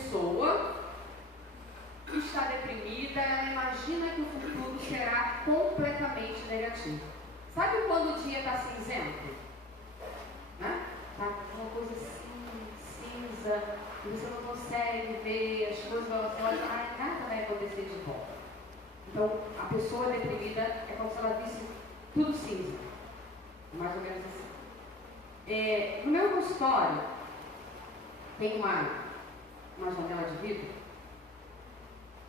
pessoa que está deprimida, ela imagina que o futuro será completamente negativo. Sabe quando o dia está cinzento? Né? Tá uma coisa assim, cinza, e você não consegue ver as coisas, você olha, nada vai acontecer de bom. Então, a pessoa deprimida é como se ela visse tudo cinza. Mais ou menos assim. No meu consultório, tem uma janela de vidro.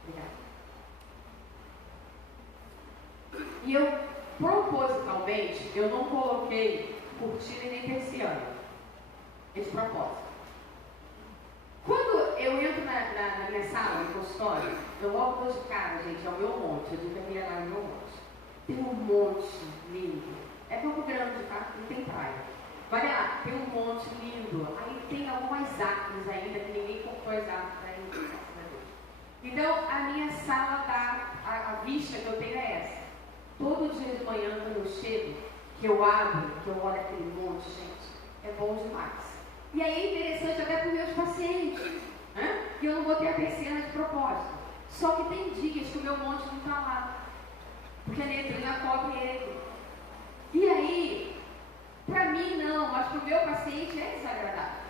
Obrigada. E eu, propositalmente, eu não coloquei cortina e nem persiana. De propósito. Quando eu entro na minha sala, no consultório, eu logo dou de cara, gente, é o meu monte. Eu digo que aqui é lá o meu monte. Tem um monte lindo. É Campo Grande, tá? Não tem praia. Olha lá, tem um monte lindo. Aí tem algumas árvores ainda, que ninguém cortou as árvores ainda. Então, a minha sala a vista que eu tenho é essa. Todo dia de manhã, quando eu chego, que eu abro, que eu olho aquele monte, gente, é bom demais. E aí é interessante até para os meus pacientes, né? E eu não botei a persiana de propósito. Só que tem dias que o meu monte não está lá, porque a neblina cobre ele. E aí, para mim não, mas para o meu paciente é desagradável.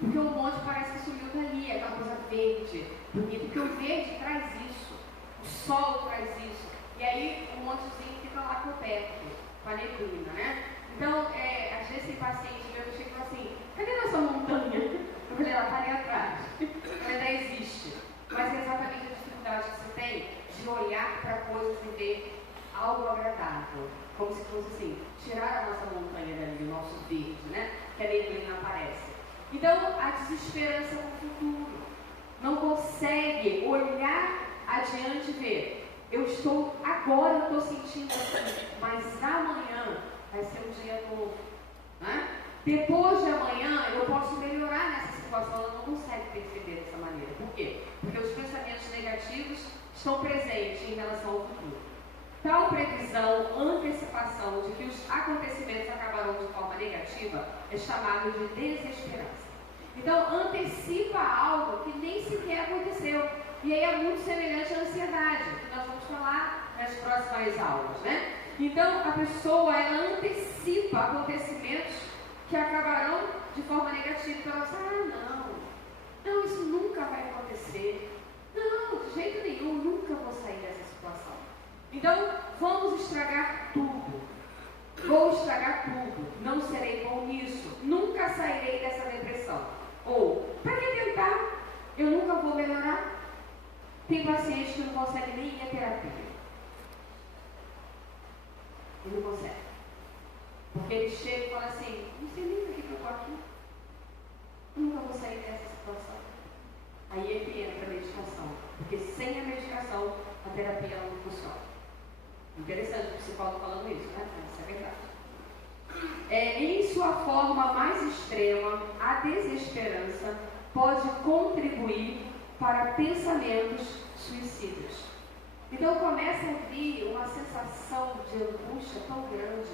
Porque o monte parece que sumiu dali, é aquela coisa verde, bonita, porque o verde traz isso, o sol traz isso. E aí o montezinho fica lá coberto, com a neblina, né? Então, às vezes tem paciente meu que chega e fala assim, cadê nossa montanha? Eu falei, ela está ali atrás. Ela ainda existe. Mas é exatamente a dificuldade que você tem de olhar para coisas e ver algo agradável. Como se fosse assim, tirar a nossa montanha dali, o nosso verde, né? Que a neblina aparece. Então, a desesperança no futuro. Não consegue olhar adiante e ver. Agora eu estou sentindo assim, mas amanhã vai ser um dia novo. Né? Depois de amanhã eu posso melhorar nessa situação. Ela não consegue perceber dessa maneira. Por quê? Porque os pensamentos negativos estão presentes em relação ao futuro. Tal previsão, antecipação de que os acontecimentos acabarão de forma negativa é chamado de desesperança. Então, antecipa algo que nem sequer aconteceu. E aí é muito semelhante à ansiedade, que nós vamos falar nas próximas aulas, né? Então, a pessoa, ela antecipa acontecimentos que acabarão de forma negativa. Então, ela fala, não, isso nunca vai acontecer. Não, de jeito nenhum, nunca vou sair dessa situação. Então, vamos estragar tudo. Vou estragar tudo. Não serei bom nisso. Nunca sairei dessa depressão. Ou, para que tentar? Eu nunca vou melhorar. Tem pacientes que não conseguem nem ir à terapia. Ele não consegue. Porque ele chega e fala assim, não sei nem por que eu estou aqui. Nunca vou sair dessa situação. Aí é que entra a medicação. Porque sem a medicação, a terapia não funciona. Interessante o psicólogo falando isso, né? Isso é verdade. Em sua forma mais extrema, a desesperança pode contribuir para pensamentos suicidas. Então começa a vir uma sensação de angústia tão grande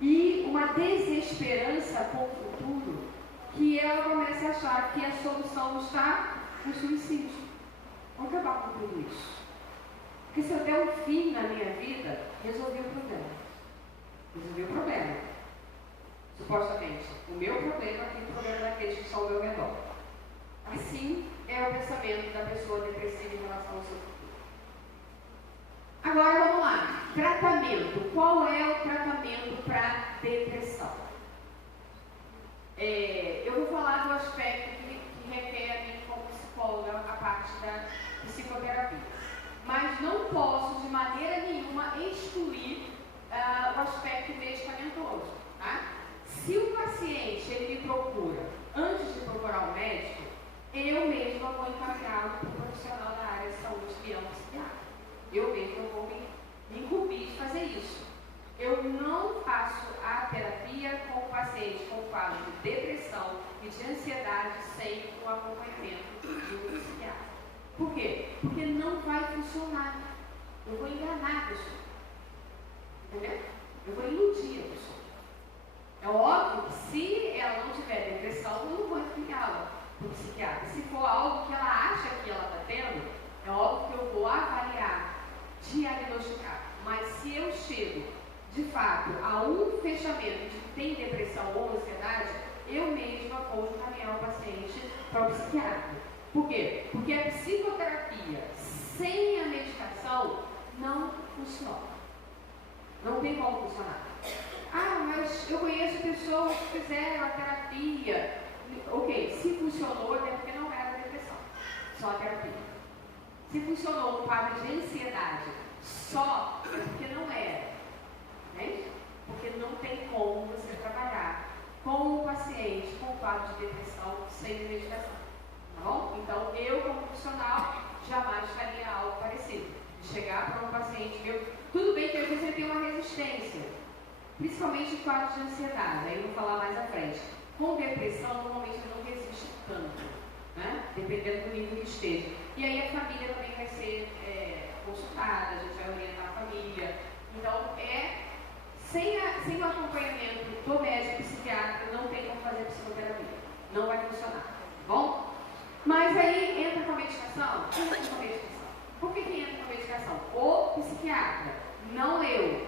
e uma desesperança com o futuro que ela começa a achar que a solução está no suicídio. Vamos acabar com tudo isso. Porque se eu der um fim na minha vida, resolvi o problema. Resolvi o problema. Supostamente, o meu problema tem o problema daqueles que estão ao meu redor. Assim é o pensamento da pessoa depressiva em relação ao seu futuro. Agora vamos lá. Tratamento. Qual é o tratamento para depressão? Eu vou falar do aspecto que requer a mim como psicóloga, a parte da psicoterapia. Mas não posso de maneira nenhuma excluir o aspecto medicamentoso. Tá? Se o paciente ele me procura antes de procurar o médico, eu mesma vou encaminhá-lo para o profissional da área de saúde, que é um psiquiatra. Eu mesma vou me incumbir de fazer isso. Eu não faço a terapia com o paciente com quadro de depressão e de ansiedade sem o acompanhamento de um psiquiatra. Por quê? Porque não vai funcionar. Eu vou enganar a pessoa. Entendeu? Eu vou iludir a pessoa. É óbvio que se ela não tiver depressão, eu não vou encaminhá-la para o psiquiatra. Se for algo que ela tem depressão ou ansiedade, eu mesma vou encaminhar o paciente para o psiquiatra. Por quê? Porque a psicoterapia sem a medicação não funciona. Não tem como funcionar. Ah, mas eu conheço pessoas que fizeram a terapia. Ok, se funcionou é porque não era depressão, só a terapia. Se funcionou um quadro de ansiedade só, é porque não era. Entende? Porque não tem como você trabalhar com o paciente com quadro de depressão sem medicação. Tá bom? Então, eu como profissional jamais faria algo parecido. De chegar para um paciente meu, tudo bem que às vezes ele tem uma resistência, principalmente em quadros de ansiedade, aí eu vou falar mais à frente. Com depressão, normalmente ele não resiste tanto, né? Dependendo do nível que esteja. E aí a família também vai ser consultada, a gente vai orientar a família. Então, sem o acompanhamento do médico psiquiatra, não tem como fazer psicoterapia. Não vai funcionar, tá bom? Mas aí entra com a medicação? Entra com a medicação. Por que entra com a medicação? O psiquiatra, não eu.